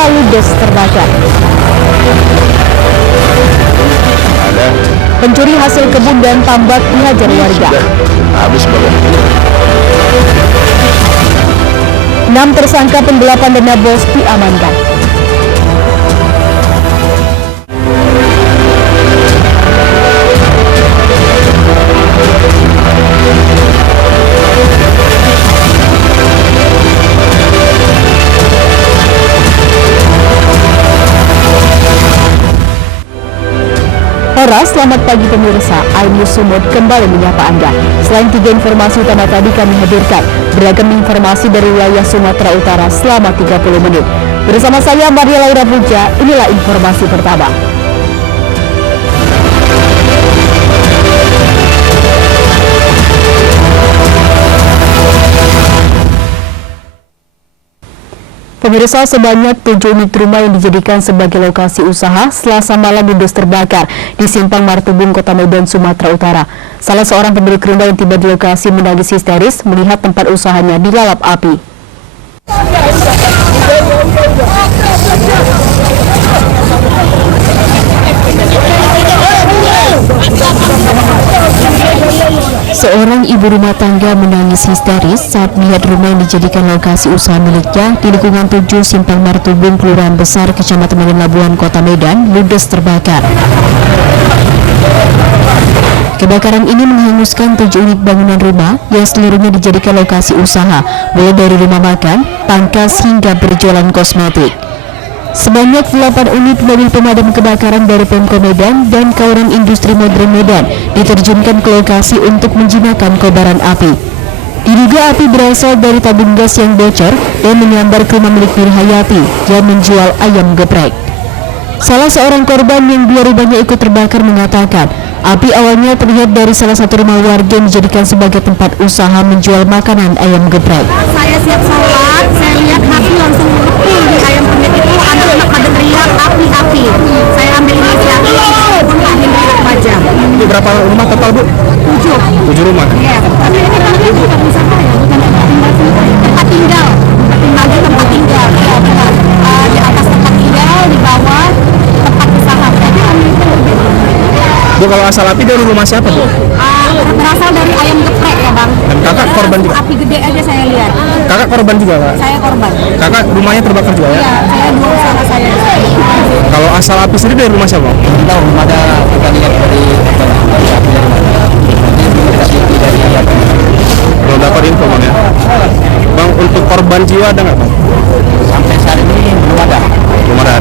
rumah ludes terbakar. Pencuri hasil kebun dan tambak dihajar warga. Habis banget. 6 tersangka penggelapan dana bos diamankan. Selamat pagi pemirsa, iNews Sumut kembali menyapa Anda. Selain 3 informasi utama tadi kami hadirkan beragam informasi dari wilayah Sumatera Utara selama 30 menit. Bersama saya Maria Laura Puja, inilah informasi pertama. Pemirsa, sebanyak 7 unit rumah yang dijadikan sebagai lokasi usaha Selasa malam ludes terbakar di Simpang Martubung, Kota Medan, Sumatera Utara. Salah seorang pemilik rumah yang tiba di lokasi menangis histeris melihat tempat usahanya dilalap api. Seorang ibu rumah tangga menangis histeris saat melihat rumah yang dijadikan lokasi usaha miliknya di lingkungan 7 Simpang Martubung, Kelurahan Besar, Kecamatan Medan Labuhan, Kota Medan, ludes terbakar. Kebakaran ini menghanguskan 7 unit bangunan rumah yang seluruhnya dijadikan lokasi usaha, mulai dari rumah makan, pangkas hingga berjualan kosmetik. Sebanyak 8 unit mobil pemadam kebakaran dari Pemko Medan dan Kawanan Industri Modern Medan diterjunkan ke lokasi untuk menjinakkan kobaran api. Diduga api berasal dari tabung gas yang bocor dan menyambar ke rumah milik Nur Hayati yang menjual ayam geprek. Salah seorang korban yang 2 rumahnya ikut terbakar mengatakan, api awalnya terlihat dari salah satu rumah warga yang dijadikan sebagai tempat usaha menjual makanan ayam geprek. Saya siap sholat, saya lihat api langsung mengepul di ayam geprek itu, ada anak pada teriak api-api. Saya ambil inisiatif, pun kami aja. Itu berapa rumah total, Bu? 7 rumah? Iya, tapi ini kan tempat usaha ya, bukan tempat tinggal. Tempat tinggal. Di atas tempat tinggal, di bawah tempat usaha. Jadi kami itu Bu, kalau asal api dari rumah siapa, Bu? berasal dari ayam geprek ya, Bang. Dan kakak korban juga? Api gede aja saya lihat. Kakak korban juga, Pak? Saya korban. Kakak rumahnya terbakar juga ya? Iya, saya 2 usaha saya. Kalau asal api sendiri dari rumah siapa? Tahu ada kita lihat dari Belum dapat info, Bang ya? Bang, untuk korban jiwa ada nggak, Bang? sampai saat ini belum ada. Belum ada.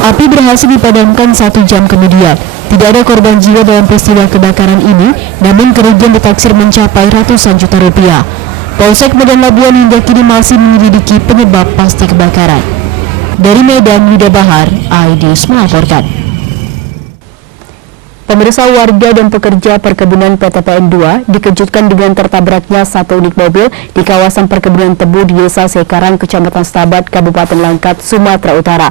Api berhasil dipadamkan 1 jam kemudian. Tidak ada korban jiwa dalam peristiwa kebakaran ini, namun kerugian ditaksir mencapai ratusan juta rupiah. Polsek Medan Labuhan hingga kini masih menyelidiki penyebab pasti kebakaran. Dari Medan, Yuda Bahar, iNews melaporkan. Pemirsa, warga dan pekerja perkebunan PTPN 2 dikejutkan dengan tertabraknya 1 unit mobil di kawasan perkebunan tebu di Desa Sekarang, Kecamatan Stabat, Kabupaten Langkat, Sumatera Utara.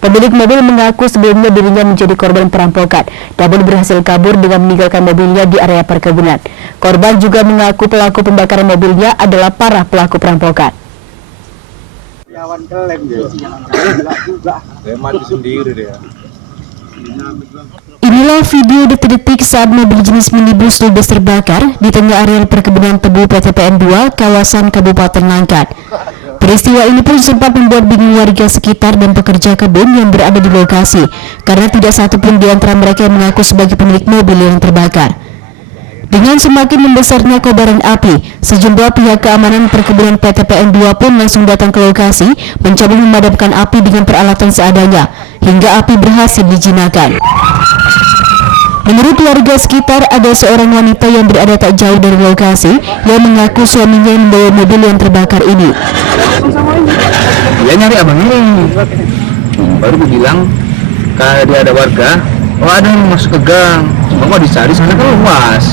Pemilik mobil mengaku sebelumnya dirinya menjadi korban perampokan, namun berhasil kabur dengan meninggalkan mobilnya di area perkebunan. Korban juga mengaku pelaku pembakaran mobilnya adalah para pelaku perampokan. Inilah video detik-detik saat mobil jenis minibus ludes terbakar di tengah areal perkebunan tebu PTPN 2 kawasan Kabupaten Langkat. Peristiwa ini pun sempat membuat bingung warga sekitar dan pekerja kebun yang berada di lokasi, karena tidak satupun di antara mereka yang mengaku sebagai pemilik mobil yang terbakar. Dengan semakin membesarnya kobaran api, sejumlah pihak keamanan perkebunan PTPN 2 pun langsung datang ke lokasi mencoba memadamkan api dengan peralatan seadanya, hingga api berhasil dijinakkan. Menurut warga sekitar, ada seorang wanita yang berada tak jauh dari lokasi yang mengaku suaminya yang membawa mobil yang terbakar ini. Dia nyari abang ini. Baru gue bilang, kalau dia ada warga, oh ada yang masuk ke gang. Cuma kok dicari sana kan luas.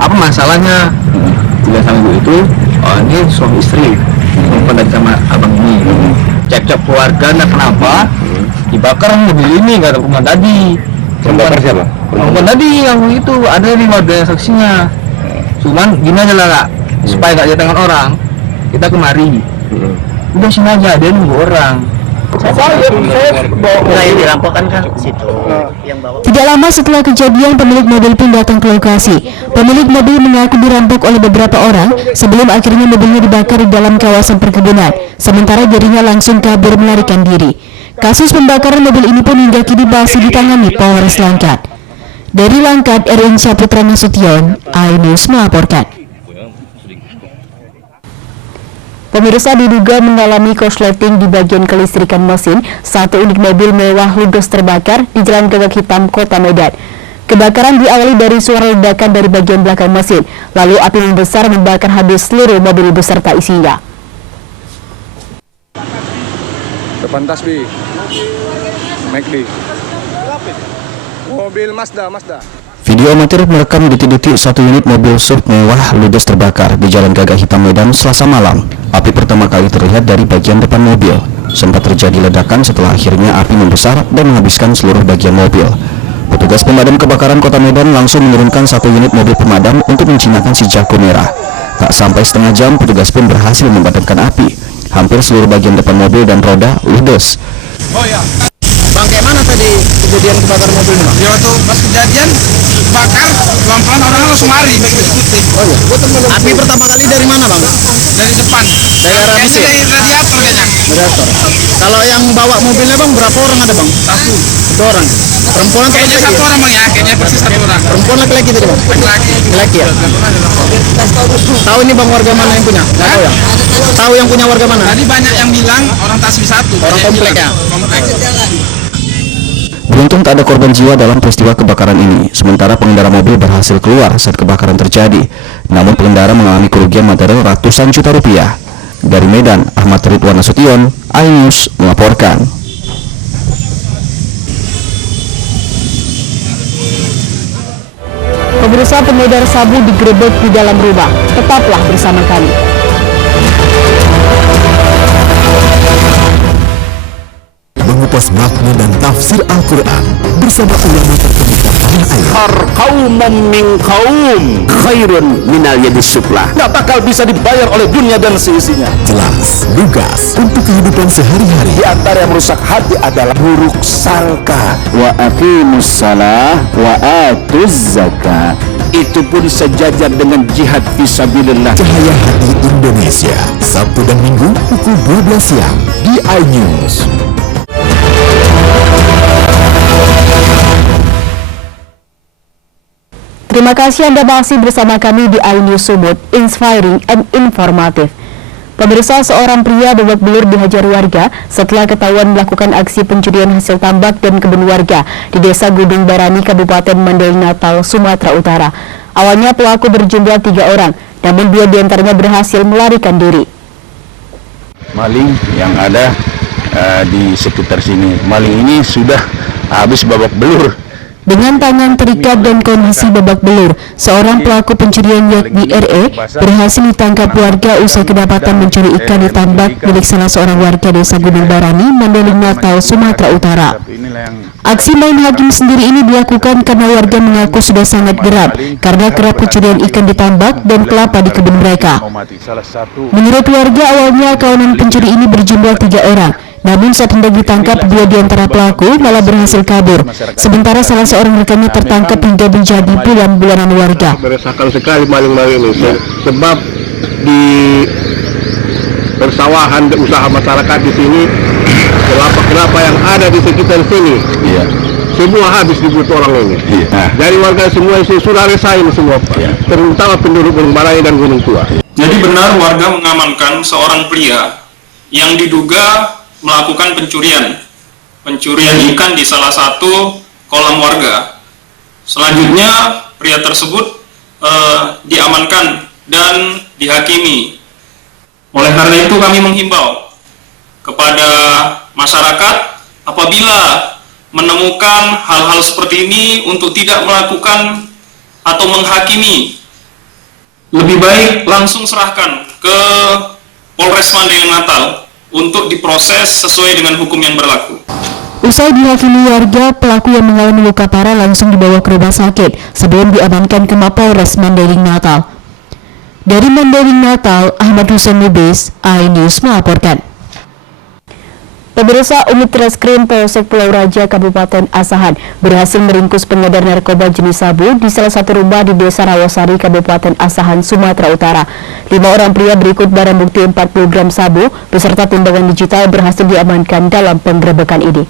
Apa masalahnya? Bilang sama gue itu, oh ini suami istri. Kontak sama abang ini. Cekcok keluarga, enggak kenapa? Dibakar mobil ini, nggak ada perempuan tadi. Terbakar siapa? Perempuan tadi yang itu ada di warga saksinya. Cuman gini aja lah, Kak, supaya nggak jatuh tangan orang, kita kemari. Udah sini aja, dia nunggu orang. Nah, yang dirampokkan kan situ yang bawa. Tidak lama setelah kejadian, pemilik mobil pun datang ke lokasi. Pemilik mobil mengaku dirampok oleh beberapa orang sebelum akhirnya mobilnya dibakar di dalam kawasan perkebunan. Sementara dirinya langsung kabur melarikan diri. Kasus pembakaran mobil ini pun hingga kini masih ditangani Polres Langkat. Dari Langkat, Erin Saputra Nasution, iNews melaporkan. Pemirsa, diduga mengalami korsleting di bagian kelistrikan mesin, satu unit mobil mewah ludes terbakar di Jalan Gagak Hitam, Kota Medan. Kebakaran diawali dari suara ledakan dari bagian belakang mesin, lalu api membesar membakar habis seluruh mobil beserta isinya. Depan Tasbih. McD. Mobil Mazda. Video amatir merekam detik-detik satu unit mobil SUV mewah ludes terbakar di Jalan Gagak Hitam Medan Selasa malam. Api pertama kali terlihat dari bagian depan mobil. Sempat terjadi ledakan setelah akhirnya api membesar dan menghabiskan seluruh bagian mobil. Petugas pemadam kebakaran Kota Medan langsung menurunkan satu unit mobil pemadam untuk menjinakkan si jago merah. Tak sampai setengah jam, petugas pun berhasil memadamkan api. Hampir seluruh bagian depan mobil dan roda ludes. Oh ya. Bang, kayak mana tadi kejadian kebakar mobil ini, Bang? Ya waktu pas kejadian bakar pelan-pelan orang langsung lari baik putih. Oh iya. Api pertama kali dari mana, Bang? Dari depan. Dari arah Kayaknya mesin. dari radiator kayaknya. Radiator. Kalau yang bawa mobilnya, Bang, berapa orang ada, Bang? Satu orang. Perempuan atau Kayaknya laki-laki? satu orang bang ya. Kayaknya persis satu orang. Perempuan laki-laki tadi, Bang? Laki-laki. Laki ya? Tahu ini, Bang, warga mana yang punya? Nggak tahu ya? Tahu yang punya warga mana? Tadi banyak yang bilang orang Tasbih satu. Orang Banyak komplek bilang. ya? Komplek. Beruntung tak ada korban jiwa dalam peristiwa kebakaran ini. Sementara pengendara mobil berhasil keluar saat kebakaran terjadi. Namun pengendara mengalami kerugian materi ratusan juta rupiah. Dari Medan, Ahmad Ridwan Nasution, iNews melaporkan. Pemirsa, pengedar sabu digerebek di dalam rumah. Tetaplah bersama kami. Mengupas makna dan tafsir Al-Quran bersama ulama terkemuka tanah air. Qaumum min qaum khairun minal yadis sufla. Nggak bakal bisa dibayar oleh dunia dan seisinya. Jelas, lugas untuk kehidupan sehari-hari. Di antara yang merusak hati adalah buruk sangka. Wa aqimus salah wa atuz zakah. Itu pun sejajar dengan jihad fisabilillah. Cahaya Hati Indonesia, Sabtu dan Minggu pukul 12 siang di iNews. Terima kasih Anda masih bersama kami di iNews Sumut, inspiring and informative. Pemirsa, seorang pria babak belur dihajar warga setelah ketahuan melakukan aksi pencurian hasil tambak dan kebun warga di Desa Gunung Barani, Kabupaten Mandailing Natal, Sumatera Utara. Awalnya pelaku berjumlah 3 orang, namun 2 diantaranya berhasil melarikan diri. Maling yang ada di sekitar sini. Maling ini sudah habis babak belur. Dengan tangan terikat dan kondisi babak belur, seorang pelaku pencurian yakni RE berhasil ditangkap warga usai kedapatan mencuri ikan di tambak milik salah seorang warga Desa Gunung Barani, Mandailing Natal, Sumatera Utara. Aksi main hakim sendiri ini dilakukan karena warga mengaku sudah sangat geram karena kerap pencurian ikan di tambak dan kelapa di kebun mereka. Menurut warga, awalnya kawanan pencuri ini berjumlah 3 orang. Namun saat hendak ditangkap, 2 di antara pelaku malah berhasil kabur. Sementara salah seorang rekannya tertangkap hingga menjadi bulan-bulanan warga. Meresahkan sekali maling-maling ini, sebab di persawahan dan usaha masyarakat di sini, kelapa-kelapa yang ada di sekitar sini, semua habis dibutuh orang ini. Dari warga semua sudah resign semua, terutama penduduk Gunung Barani dan Gunung Tua. Jadi benar warga mengamankan seorang pria yang diduga melakukan pencurian ikan di salah satu kolam warga. Selanjutnya pria tersebut diamankan dan dihakimi. Oleh karena itu kami menghimbau kepada masyarakat apabila menemukan hal-hal seperti ini untuk tidak melakukan atau menghakimi, lebih baik langsung serahkan ke Polres Mandailing Natal untuk diproses sesuai dengan hukum yang berlaku. Usai dihakimi warga, pelaku yang mengalami luka parah langsung dibawa ke rumah sakit sebelum diamankan ke Mapolres Mandailing Natal. Dari Mandailing Natal, Ahmad Hussein Lubis, iNews melaporkan. Pemirsa, unit Reskrim Polsek Pulau Raja Kabupaten Asahan berhasil meringkus pengedar narkoba jenis sabu di salah satu rumah di Desa Rawasari, Kabupaten Asahan, Sumatera Utara. 5 orang pria berikut barang bukti 40 gram sabu beserta timbangan digital berhasil diamankan dalam penggerebekan ini.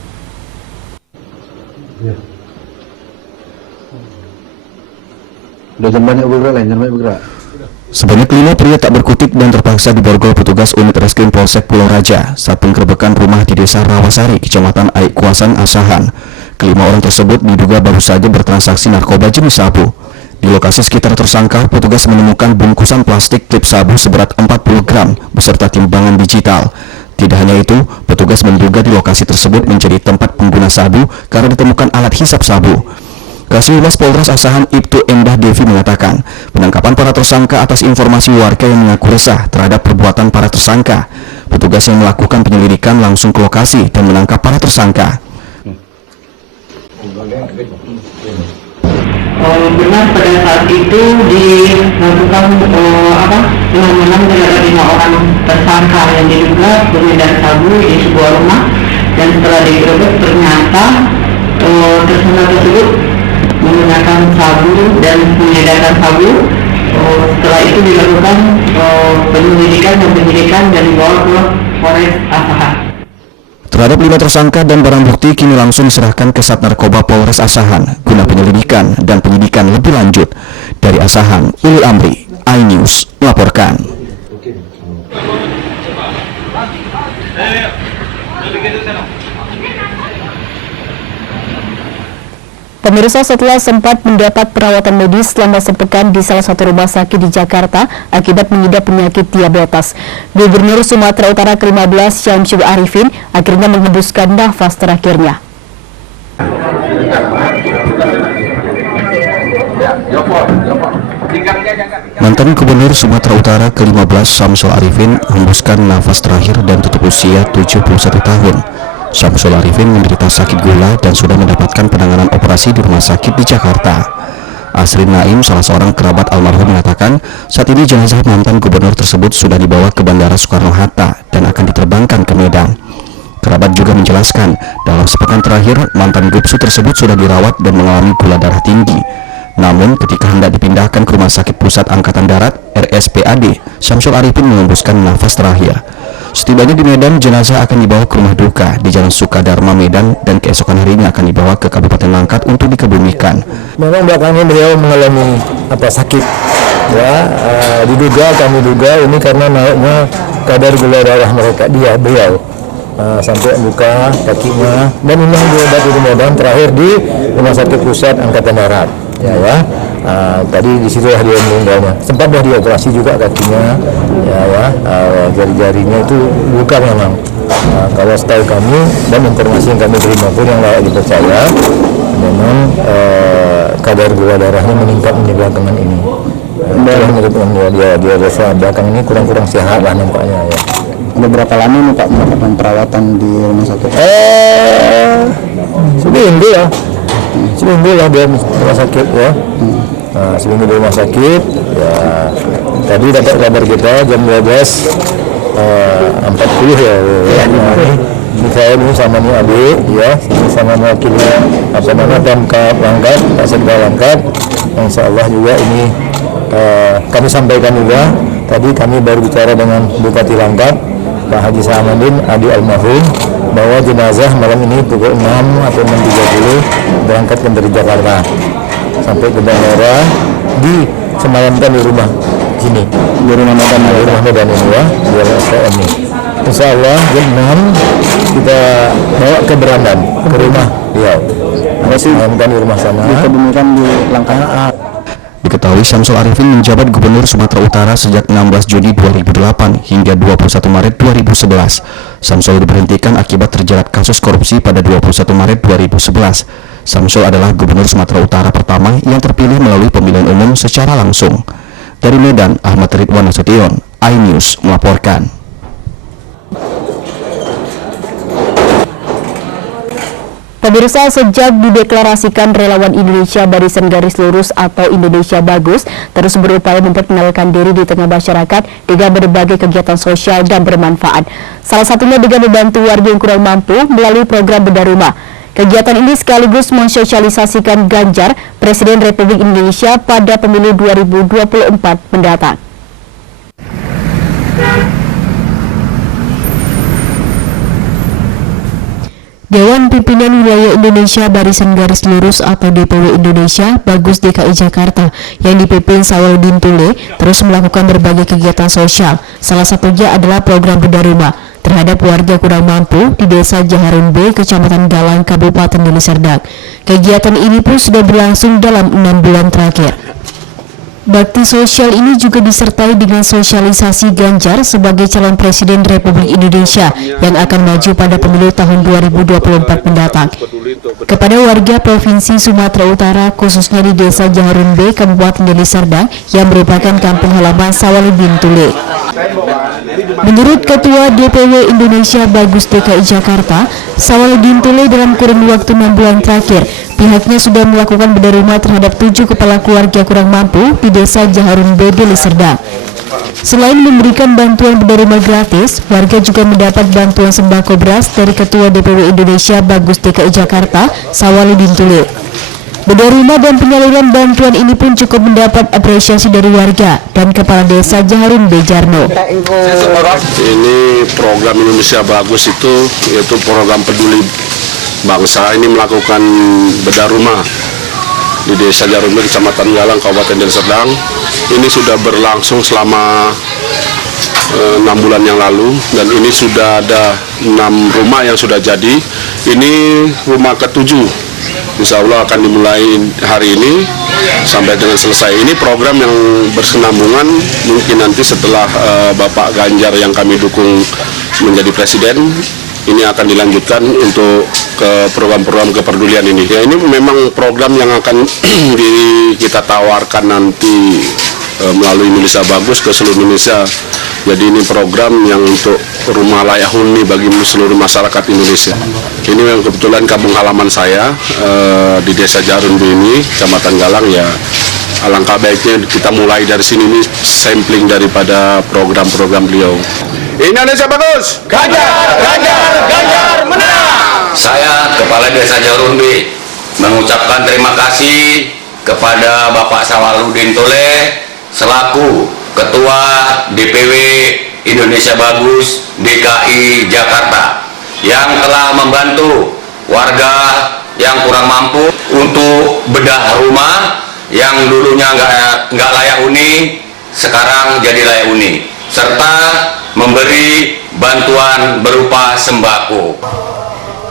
Sebanyak 5 pria tak berkutik dan terpaksa diborgol petugas unit Reskrim Polsek Pulau Raja saat penggerebekan rumah di Desa Rawasari, Kecamatan Aik Kuasan, Asahan. Kelima orang tersebut diduga baru saja bertransaksi narkoba jenis sabu. Di lokasi sekitar tersangka, petugas menemukan bungkusan plastik klip sabu seberat 40 gram beserta timbangan digital. Tidak hanya itu, petugas menduga di lokasi tersebut menjadi tempat pengguna sabu karena ditemukan alat hisap sabu. Kasih Humas Polres Asahan Ibtu Endah Devi mengatakan, penangkapan para tersangka atas informasi warga yang mengaku resah terhadap perbuatan para tersangka. Petugas yang melakukan penyelidikan langsung ke lokasi dan menangkap para tersangka. Benar pada saat itu dilakukan pengamanan terhadap 5 orang tersangka yang diduga pengedar sabu di sebuah rumah, dan setelah digerebek ternyata tersangka tersebut menggunakan sabu dan mengedarkan sabu. Setelah itu dilakukan penyelidikan dan dibawa ke Polres Asahan. Terhadap 5 tersangka dan barang bukti kini langsung diserahkan ke Sat Narkoba Polres Asahan guna penyelidikan dan penyidikan lebih lanjut. Dari Asahan, Ulil Amri, iNews melaporkan. Pemirsa, setelah sempat mendapat perawatan medis selama sepekan di salah satu rumah sakit di Jakarta akibat mengidap penyakit diabetes, Gubernur Sumatera Utara ke-15 Syamsul Arifin akhirnya menghembuskan nafas terakhirnya. Mantan Gubernur Sumatera Utara ke-15 Syamsul Arifin menghembuskan nafas terakhir dan tutup usia 71 tahun. Syamsul Arifin menderita sakit gula dan sudah mendapatkan penanganan operasi di rumah sakit di Jakarta. Asrin Naim, salah seorang kerabat almarhum, mengatakan saat ini jenazah mantan gubernur tersebut sudah dibawa ke Bandara Soekarno-Hatta dan akan diterbangkan ke Medan. Kerabat juga menjelaskan, dalam sepekan terakhir mantan gubsu tersebut sudah dirawat dan mengalami gula darah tinggi. Namun ketika hendak dipindahkan ke Rumah Sakit Pusat Angkatan Darat (RSPAD), Syamsul Arifin menghembuskan nafas terakhir. Setibanya di Medan, jenazah akan dibawa ke rumah duka di Jalan Sukadarma, Medan, dan keesokan harinya akan dibawa ke Kabupaten Langkat untuk dikebumikan. Memang belakangan beliau mengalami sakit, kami duga ini karena naiknya kadar gula darah beliau sampai buka kakinya, dan ini yang diobati di Medan, terakhir di Rumah Sakit Pusat Angkatan Darat. Tadi di situ dia meninggalnya. Sempat dah dioperasi juga kakinya, jari-jarinya itu luka memang. Kalau setahu kami dan informasi yang kami terima pun yang layak dipercaya, memang kadar gula darahnya meningkat belakangan ini. Dia rasa belakang ini kurang sehat lah nampaknya. Udah berapa lama nih Pak mendapatkan perawatan di rumah sakit? Seminggu lah dia rumah sakit seminggu di rumah sakit. Tadi dapat kabar kita jam 12.40 ini saya ini sama nih adik ini sama mewakili Pemkab Langkat, Pak Sekda Langkat. Insyaallah juga ini kami sampaikan juga. Tadi kami baru bicara dengan Bupati Langkat, Pak Haji Sahamudin Adi Almarhum, bahwa jenazah malam ini pukul 6 atau 6.30 berangkat dari Jakarta sampai ke bandara, disemayamkan di rumah sini, di rumah Medan ini di RSPM ini. Insya Allah jam 6 kita bawa ke Berandan, ke rumah beliau. Semayamkan di rumah sana. Dikebumikan di Langkat. Diketahui Syamsul Arifin menjabat Gubernur Sumatera Utara sejak 16 Juni 2008 hingga 21 Maret 2011. Syamsul diberhentikan akibat terjerat kasus korupsi pada 21 Maret 2011. Syamsul adalah Gubernur Sumatera Utara pertama yang terpilih melalui pemilihan umum secara langsung. Dari Medan, Ahmad Ridwan Nasution, iNews melaporkan. Pemirsa, sejak dideklarasikan relawan Indonesia Barisan Garis Lurus atau Indonesia Bagus terus berupaya memperkenalkan diri di tengah masyarakat dengan berbagai kegiatan sosial dan bermanfaat. Salah satunya dengan membantu warga yang kurang mampu melalui program Bedah Rumah. Kegiatan ini sekaligus mensosialisasikan Ganjar, Presiden Republik Indonesia pada pemilu 2024 mendatang. Dewan Pimpinan Wilayah Indonesia Barisan Garis Lurus atau DPW Indonesia Bagus DKI Jakarta yang dipimpin Sawaluddin Tule terus melakukan berbagai kegiatan sosial. Salah satunya adalah program Bedah Rumah terhadap warga kurang mampu di Desa Jaharun B, Kecamatan Galang, Kabupaten Deli Serdang. Kegiatan ini pun sudah berlangsung dalam 6 bulan terakhir. Bakti sosial ini juga disertai dengan sosialisasi Ganjar sebagai calon Presiden Republik Indonesia yang akan maju pada pemilu tahun 2024 mendatang. Kepada warga Provinsi Sumatera Utara, khususnya di Desa Jaharun B, Kabupaten Deli Serdang, yang merupakan kampung halaman Sawaluddin Tule. Menurut Ketua DPW Indonesia Bagus DKI Jakarta, Sawaluddin Tule dalam kurun waktu 6 bulan terakhir, pihaknya sudah melakukan bedah rumah terhadap 7 kepala keluarga kurang mampu di Desa Jaharun B, Deli Serdang. Selain memberikan bantuan bedah rumah gratis, warga juga mendapat bantuan sembako beras dari Ketua DPW Indonesia Bagus DKI Jakarta, Sawaluddin Tule. Bedah rumah dan penyaluran bantuan ini pun cukup mendapat apresiasi dari warga dan Kepala Desa Jaharun B, Jarno. Ini program Indonesia Bagus itu, yaitu program peduli bangsa, ini melakukan bedah rumah di Desa Jaharun B, Kecamatan Galang, Kabupaten Deli Serdang. Ini sudah berlangsung selama 6 bulan yang lalu, dan ini sudah ada 6 rumah yang sudah jadi. Ini rumah ke-7. Insya Allah akan dimulai hari ini sampai dengan selesai. Ini program yang berkesinambungan, mungkin nanti setelah Bapak Ganjar yang kami dukung menjadi presiden, ini akan dilanjutkan untuk ke program-program kepedulian ini. Ya, ini memang program yang akan kita tawarkan nanti melalui Indonesia Bagus ke seluruh Indonesia. Jadi ini program yang untuk rumah layak huni bagi seluruh masyarakat Indonesia. Ini yang kebetulan kampung halaman saya di Desa Jaharun B ini, Kecamatan Galang, ya alangkah baiknya kita mulai dari sini, ini sampling daripada program-program beliau. Indonesia Bagus! Ganjar, Ganjar, Ganjar menang! Saya Kepala Desa Jaharun B mengucapkan terima kasih kepada Bapak Sawaluddin Tule selaku Ketua DPW Indonesia Bagus DKI Jakarta yang telah membantu warga yang kurang mampu untuk bedah rumah yang dulunya nggak layak huni, sekarang jadi layak huni, serta memberi bantuan berupa sembako.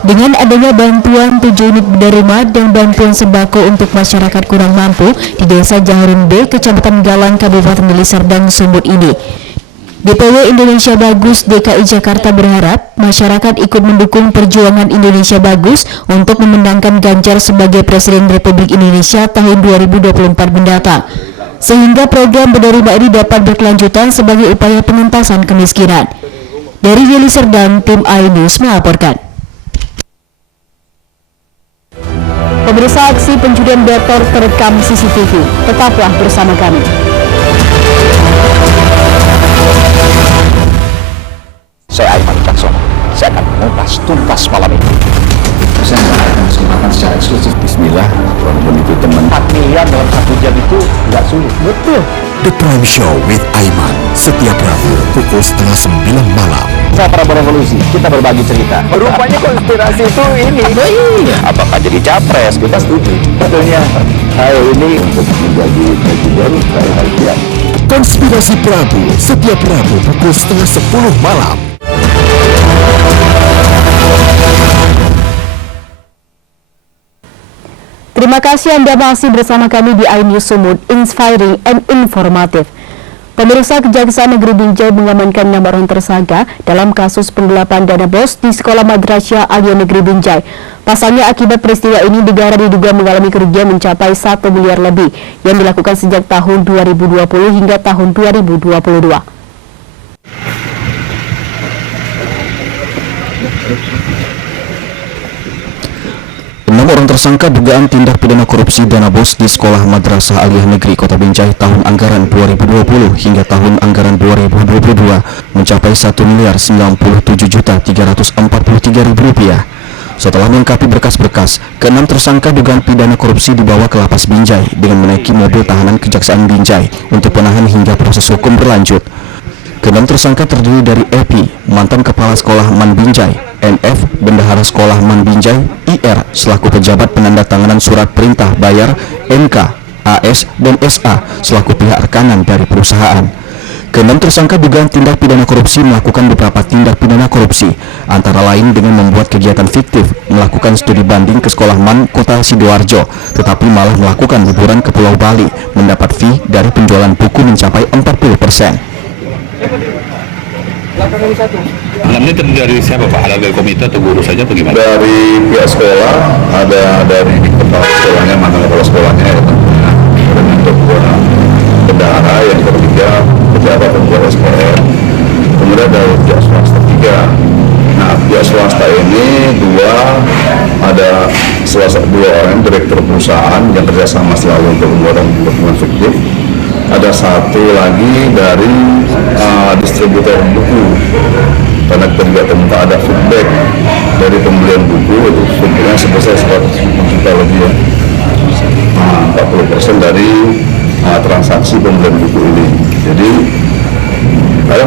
Dengan adanya bantuan 7 unit bedah rumah dan bantuan sembako untuk masyarakat kurang mampu di Desa Jaharun B, Kecamatan Galang, Kabupaten Deli Serdang, Sumut ini, DPW Indonesia Bagus DKI Jakarta berharap masyarakat ikut mendukung perjuangan Indonesia Bagus untuk memenangkan Ganjar sebagai Presiden Republik Indonesia tahun 2024 mendatang, sehingga program bedah rumah ini dapat berkelanjutan sebagai upaya pengentasan kemiskinan. Dari Deli Serdang, tim iNews melaporkan. Pemirsa, aksi pencurian motor terekam CCTV. Tetaplah bersama kami. Saya Aiman Caksono. Saya akan mengupas tuntas malam ini. Saya mendapatkan kesempatan secara eksklusif. Bismillah, walaupun itu teman 4 miliar dalam 1 jam itu nggak sulit. Betul. The Prime Show with Aiman setiap Rabu pukul 8:30 malam. Saya Prabowo Revolusi, kita berbagi cerita. Rupanya konspirasi itu ini. Iya. Apakah jadi capres? Kita setuju. Betulnya, saya ini untuk menjadi presiden, saya harus siap. Konspirasi Prabu setiap Rabu pukul 9:30 malam. Terima kasih Anda masih bersama kami di iNews Sumut, inspiring and informative. Pemirsa, Kejaksaan Negeri Binjai mengamankan 6 orang tersangka dalam kasus penggelapan dana BOS di Sekolah Madrasah Aliyah Negeri Binjai. Pasalnya akibat peristiwa ini negara diduga mengalami kerugian mencapai 1 miliar lebih yang dilakukan sejak tahun 2020 hingga tahun 2022. tersangka dugaan tindak pidana korupsi dana bos di Sekolah Madrasah Aliyah Negeri Kota Binjai tahun anggaran 2020 hingga tahun anggaran 2022 mencapai Rp1.097.343.000. Setelah melengkapi berkas-berkas, keenam tersangka dugaan pidana korupsi dibawa ke Lapas Binjai dengan menaiki mobil tahanan Kejaksaan Binjai untuk penahan hingga proses hukum berlanjut. Keenam tersangka terdiri dari Epi, mantan Kepala Sekolah Man Binjai, NF, Bendahara Sekolah Man Binjai, IR, selaku pejabat penandatanganan surat perintah bayar, NK, AS, dan SA, selaku pihak rekanan dari perusahaan. Keenam tersangka dugaan tindak pidana korupsi melakukan beberapa tindak pidana korupsi, antara lain dengan membuat kegiatan fiktif, melakukan studi banding ke Sekolah Man Kota Sidoarjo, tetapi malah melakukan liburan ke Pulau Bali, mendapat fee dari penjualan buku mencapai 40%. Ini terdiri dari siapa Pak? Ada dari komite atau guru saja atau gimana? Dari pihak sekolah, ada dari kepala sekolahnya, mantan kepala sekolahnya, ya, dan untuk bendahara, yang ketiga pejabat pembuat SPM, kemudian dari pihak swasta 3. Nah, pihak swasta ini ada dua orang direktur perusahaan yang kerjasama selalu untuk pembuatan dokumen fiktif. Ada satu lagi dari distributor buku, karena kita juga temukan ada feedback dari pembelian buku, itu feedbacknya sebesar 100 juta lebih ya, 40% dari transaksi pembelian buku ini. Jadi ada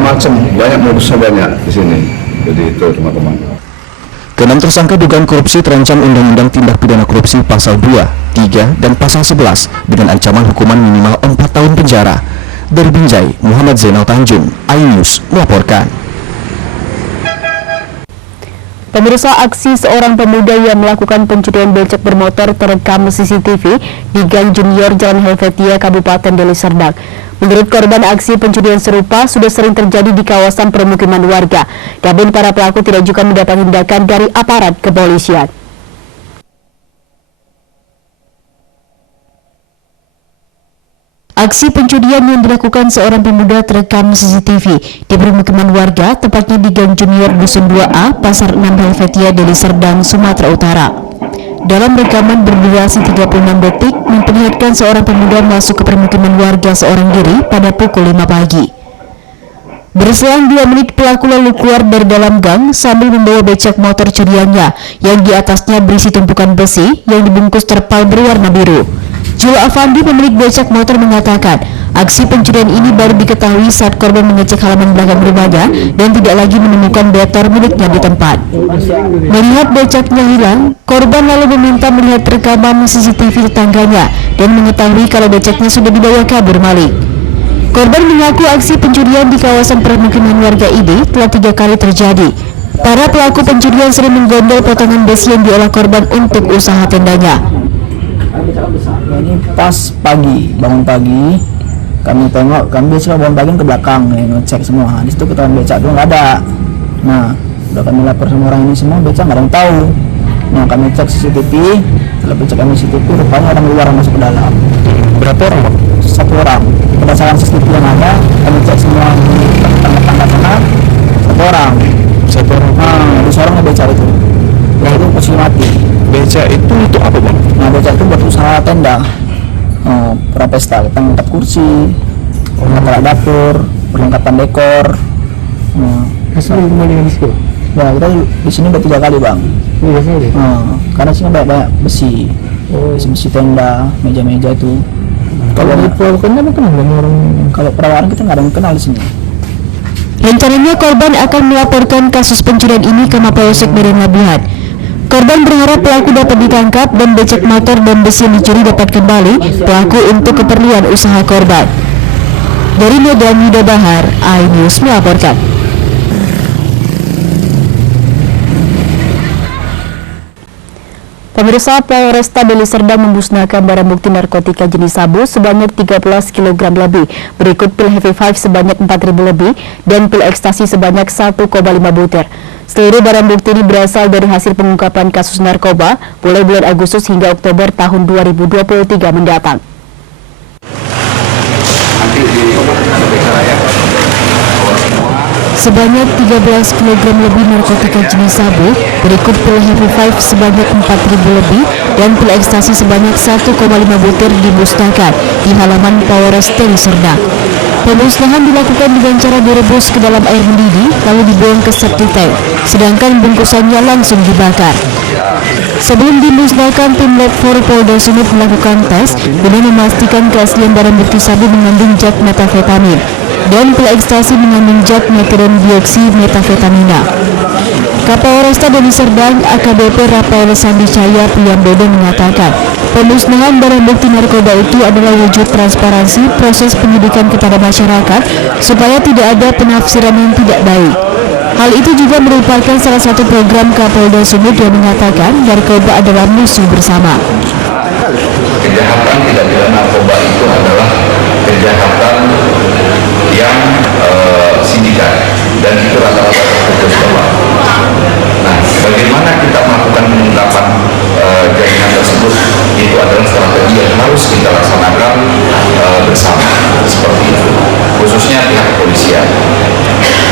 banyak modusnya banyak di sini. Jadi itu teman-teman. Keenam tersangka dugaan korupsi terancam Undang-Undang Tindak Pidana Korupsi Pasal 2, 3, dan Pasal 11 dengan ancaman hukuman minimal 4 tahun penjara. Dari Binjai, Muhammad Zainal Tanjung, iNews melaporkan. Pemirsa, aksi seorang pemuda yang melakukan pencurian becak bermotor terekam CCTV di Gang Junior Jalan Helvetia, Kabupaten Deli Serdang. Menurut korban, aksi pencurian serupa sudah sering terjadi di kawasan permukiman warga. Namun para pelaku tidak juga mendapat tindakan dari aparat kepolisian. Aksi pencurian yang dilakukan seorang pemuda terekam CCTV di permukiman warga, tepatnya di Gang Junior Dusun 2A, Pasar 6 Helvetia, Deli Serdang, Sumatera Utara. Dalam rekaman berdurasi 36 detik, memperlihatkan seorang pemuda masuk ke permukiman warga seorang diri pada pukul 5 pagi. Berselang 2 menit, pelaku lalu keluar dari dalam gang sambil membawa becak motor curiannya yang di atasnya berisi tumpukan besi yang dibungkus terpal berwarna biru. Jul Afandi, pemilik becak motor, mengatakan aksi pencurian ini baru diketahui saat korban mengecek halaman belakang rumahnya dan tidak lagi menemukan motor miliknya di tempat. Melihat becaknya hilang, korban lalu meminta melihat rekaman CCTV tetangganya dan mengetahui kalau becaknya sudah dibawa kabur maling. Korban mengaku aksi pencurian di kawasan permukiman warga ini telah 3 kali terjadi. Para pelaku pencurian sering menggondol potongan besi yang diolah korban untuk usaha tendanya. Ini pas pagi, bangun pagi, kami tengok, kami biasa bangun pagi ke belakang, ngecek semua. Di situ ketahuan becak itu nggak ada. Nah, udah kami lapor sama orang ini semua, becak nggak ada yang tahu. Nah, kami cek CCTV, setelah becak kami CCTV, rupanya orang luar masuk ke dalam. Berapa orang, Pak? 1 orang. Berdasarkan CCTV yang ada, kami cek semua di tangga-tangga sana, 1 orang. 1 orang. Nah, di seorang becak itu. Yang itu posisi mati. Becak itu untuk apa, Bang? Nah, becak itu buat usaha tenda. Prapesta, kita ngangkat kursi, alat dapur, perlengkapan dekor. Asal rumah dengan situ? Ya, kita di sini udah 3 kali, Bang. Iya, kali. Karena sini banyak besi, besi tenda, meja-meja itu. Kalau di perawakannya apa kenal dengan orang? Kalau perawakan kita nggak ada yang kenal di sini. Rencananya korban akan melaporkan kasus pencurian ini ke Mapolsek Medan Labuhan. Korban berharap pelaku dapat ditangkap dan becak motor dan besi yang dicuri dapat kembali pelaku untuk keperluan usaha korban. Dari Medan, Yuda Bahar, iNews melaporkan. Pemirsa, Polresta Deli Serdang memusnahkan barang bukti narkotika jenis sabu sebanyak 13 kg lebih, berikut pil Heavy 5 sebanyak 4.000 lebih, dan pil ekstasi sebanyak 1,5 butir. Seluruh barang bukti ini berasal dari hasil pengungkapan kasus narkoba mulai bulan Agustus hingga Oktober tahun 2023 mendatang. Sebanyak 13 kg lebih narkotika jenis sabu, berikut pil Heavy 5 sebanyak 4.000 lebih, dan pil ekstasi sebanyak 1,5 butir dimusnahkan di halaman Polres Deli Serdang. Pemusnahan dilakukan dengan cara direbus ke dalam air mendidih lalu dibuang ke septic tank, sedangkan bungkusannya langsung dibakar. Sebelum dimusnahkan, tim Lab 4 Polda Sumut melakukan tes guna memastikan keaslian barang bukti sabu mengandung zat metafetamin dan pil ekstasi mengandung zat metronidioksi-metafetamina. Kapolresta Deli Serdang AKBP Rafael Sandi Cahya Priyambodo mengatakan, pemusnahan barang bukti narkoba itu adalah wujud transparansi proses penyidikan kepada masyarakat supaya tidak ada penafsiran yang tidak baik. Hal itu juga merupakan salah satu program Kapolda Sumut yang mengatakan narkoba adalah musuh bersama. Kejahatan tidak pidana narkoba itu adalah kejahatan yang sindikat dan itu rata-rata terputus sekolah. Nah, bagaimana kita melakukan pengungkapan jaringan tersebut itu adalah strategi yang harus kita laksanakan bersama seperti itu, khususnya pihak kepolisian.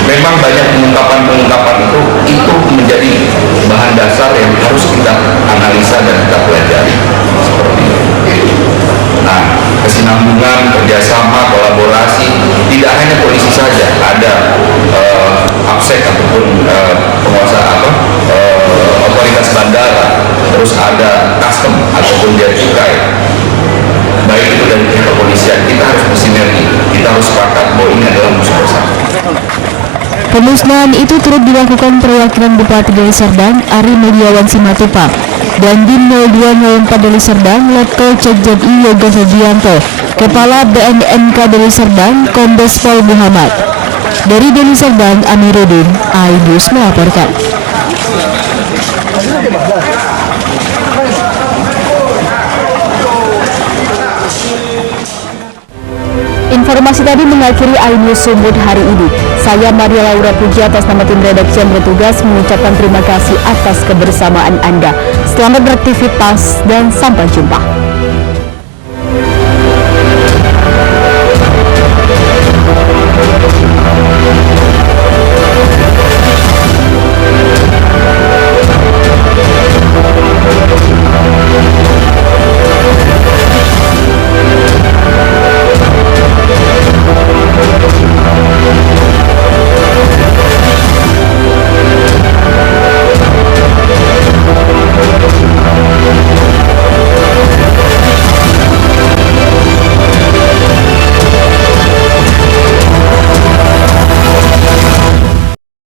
Memang banyak pengungkapan itu menjadi bahan dasar yang harus kita analisa dan kita pelajari seperti itu. Nah, kesinambungan, kerjasama, kolaborasi tidak hanya polisi saja, ada APSEC ataupun penguasa otoritas bandara, terus ada custom ataupun bea cukai. Baik itu dari pihak kepolisian, kita harus bersinergi, kita harus sepakat bahwa ini adalah musuh bersama. Pemusnahan itu turut dilakukan perwakilan Bupati Deli Serdang Ari Mulyawan Simatupang dan Dim 0204 Deli Serdang Letkol Cekjadi Yoga Febianto, Kepala BNNK Deli Serdang Kombes Pol Muhammad. Dari Deli Serdang, Amiruddin, iNews melaporkan. Informasi tadi mengakhiri iNews Sumut hari ini. Saya Maria Laura Puji atas nama tim redaksi yang bertugas mengucapkan terima kasih atas kebersamaan Anda. Selamat beraktivitas dan sampai jumpa.